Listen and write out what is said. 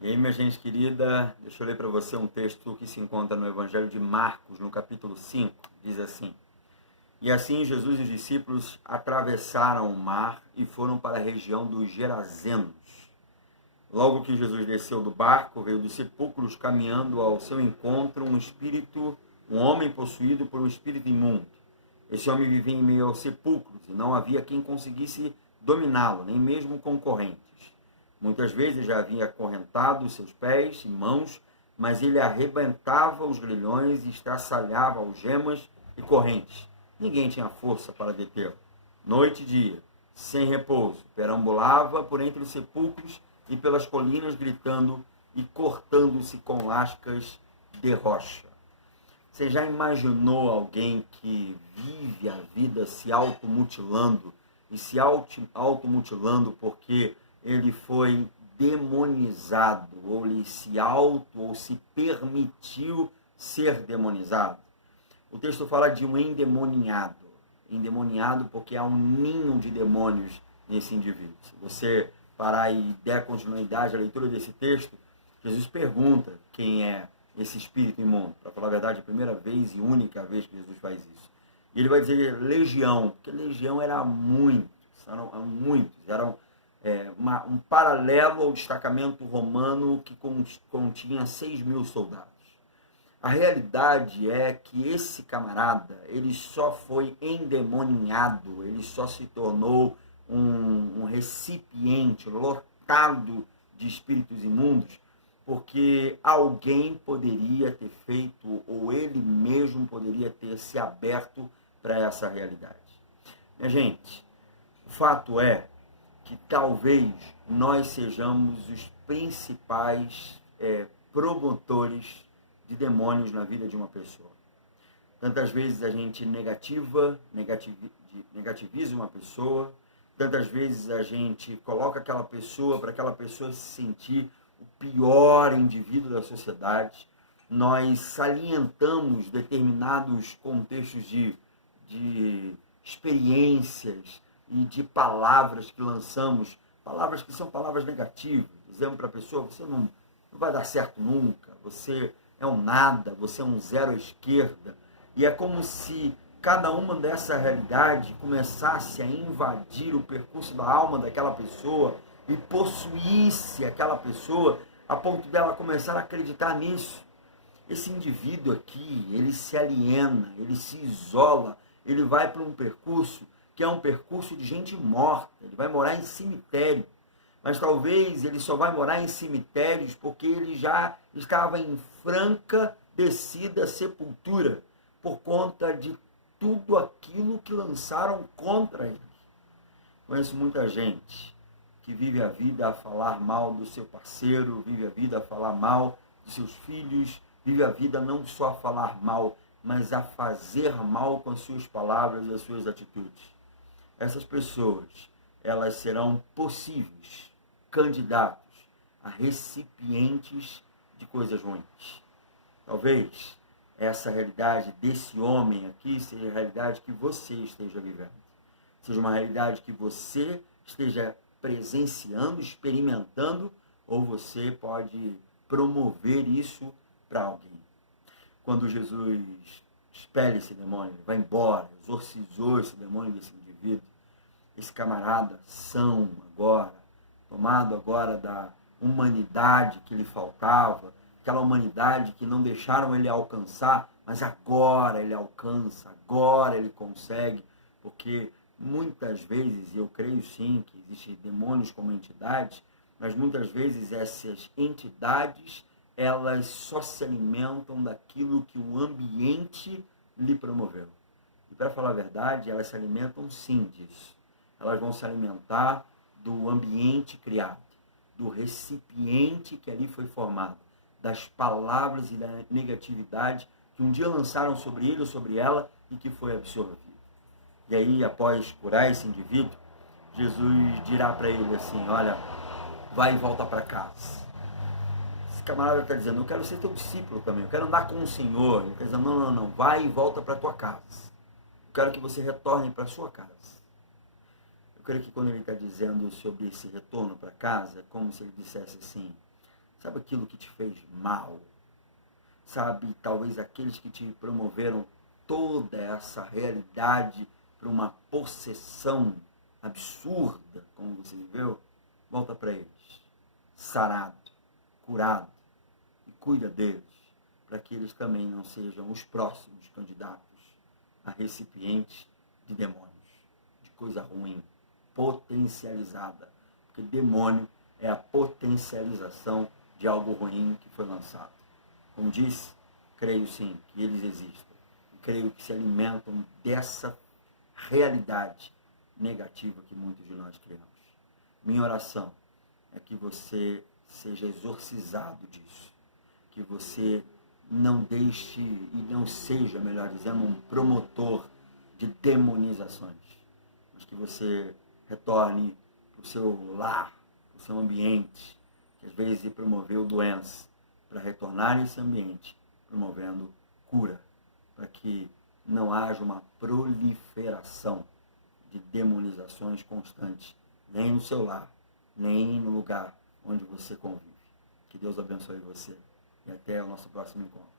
E aí, minha gente querida, deixa eu ler para você um texto que se encontra no Evangelho de Marcos, no capítulo 5, diz assim: E assim Jesus e os discípulos atravessaram o mar e foram para a região dos Gerazenos. Logo que Jesus desceu do barco, veio dos sepulcros caminhando ao seu encontro um homem possuído por um espírito imundo. Esse homem vivia em meio aos sepulcros e não havia quem conseguisse dominá-lo, nem mesmo concorrentes. Muitas vezes já havia acorrentado seus pés e mãos, mas ele arrebentava os grilhões e estraçalhava algemas e correntes. Ninguém tinha força para detê-lo. Noite e dia, sem repouso, perambulava por entre os sepulcros e pelas colinas, gritando e cortando-se com lascas de rocha. Você já imaginou alguém que vive a vida se automutilando e se automutilando porque ele foi demonizado, ou ele ou se permitiu ser demonizado? O texto fala de um endemoniado porque há um ninho de demônios nesse indivíduo. Se você parar e der continuidade à leitura desse texto, Jesus pergunta quem é esse espírito imundo. Para falar a verdade, a primeira vez e única vez que Jesus faz isso. E ele vai dizer legião, porque legião eram muitos, um paralelo ao destacamento romano que continha 6.000 soldados. A realidade é que esse camarada, ele só foi endemoniado, ele só se tornou um recipiente lotado de espíritos imundos, porque alguém poderia ter feito, ou ele mesmo poderia ter se aberto para essa realidade. Minha gente, o fato é que talvez nós sejamos os principais promotores de demônios na vida de uma pessoa. Tantas vezes a gente negativiza uma pessoa, tantas vezes a gente coloca aquela pessoa para aquela pessoa se sentir o pior indivíduo da sociedade. Nós salientamos determinados contextos de experiências e de palavras que lançamos, palavras que são palavras negativas. Dizemos para a pessoa: você não vai dar certo nunca, você é um nada, você é um zero à esquerda. E é como se cada uma dessa realidade começasse a invadir o percurso da alma daquela pessoa e possuísse aquela pessoa a ponto dela começar a acreditar nisso. Esse indivíduo aqui, ele se aliena, ele se isola, ele vai para um percurso que é um percurso de gente morta, ele vai morar em cemitério. Mas talvez ele só vai morar em cemitérios porque ele já estava em franca descida sepultura por conta de tudo aquilo que lançaram contra ele. Conheço muita gente que vive a vida a falar mal do seu parceiro, vive a vida a falar mal dos seus filhos, vive a vida não só a falar mal, mas a fazer mal com as suas palavras e as suas atitudes. Essas pessoas, elas serão possíveis candidatos a recipientes de coisas ruins. Talvez essa realidade desse homem aqui seja a realidade que você esteja vivendo. Seja uma realidade que você esteja presenciando, experimentando, ou você pode promover isso para alguém. Quando Jesus expele esse demônio, vai embora, exorcizou esse demônio desse indivíduo, esse camarada são agora, tomado agora da humanidade que lhe faltava, aquela humanidade que não deixaram ele alcançar, mas agora ele alcança, agora ele consegue, porque muitas vezes, e eu creio sim que existem demônios como entidades, mas muitas vezes essas entidades, elas só se alimentam daquilo que o ambiente lhe promoveu. E para falar a verdade, elas se alimentam sim disso. Elas vão se alimentar do ambiente criado, do recipiente que ali foi formado, das palavras e da negatividade que um dia lançaram sobre ele ou sobre ela e que foi absorvido. E aí, após curar esse indivíduo, Jesus dirá para ele assim: olha, vai e volta para casa. Esse camarada está dizendo: eu quero ser teu discípulo também, eu quero andar com o Senhor. Ele está dizendo: não, vai e volta para tua casa. Eu quero que você retorne para a sua casa. Eu creio que quando ele está dizendo sobre esse retorno para casa, é como se ele dissesse assim: sabe aquilo que te fez mal, sabe, talvez aqueles que te promoveram toda essa realidade para uma possessão absurda, como você viveu, volta para eles, sarado, curado, e cuida deles, para que eles também não sejam os próximos candidatos a recipientes de demônios, de coisa ruim, potencializada, porque demônio é a potencialização de algo ruim que foi lançado. Como disse, creio sim que eles existem. Creio que se alimentam dessa realidade negativa que muitos de nós criamos. Minha oração é que você seja exorcizado disso. Que você não deixe e não seja, melhor dizendo, um promotor de demonizações. Mas que você retorne para o seu lar, para o seu ambiente, que às vezes promoveu doença, para retornar nesse ambiente, promovendo cura, para que não haja uma proliferação de demonizações constantes, nem no seu lar, nem no lugar onde você convive. Que Deus abençoe você e até o nosso próximo encontro.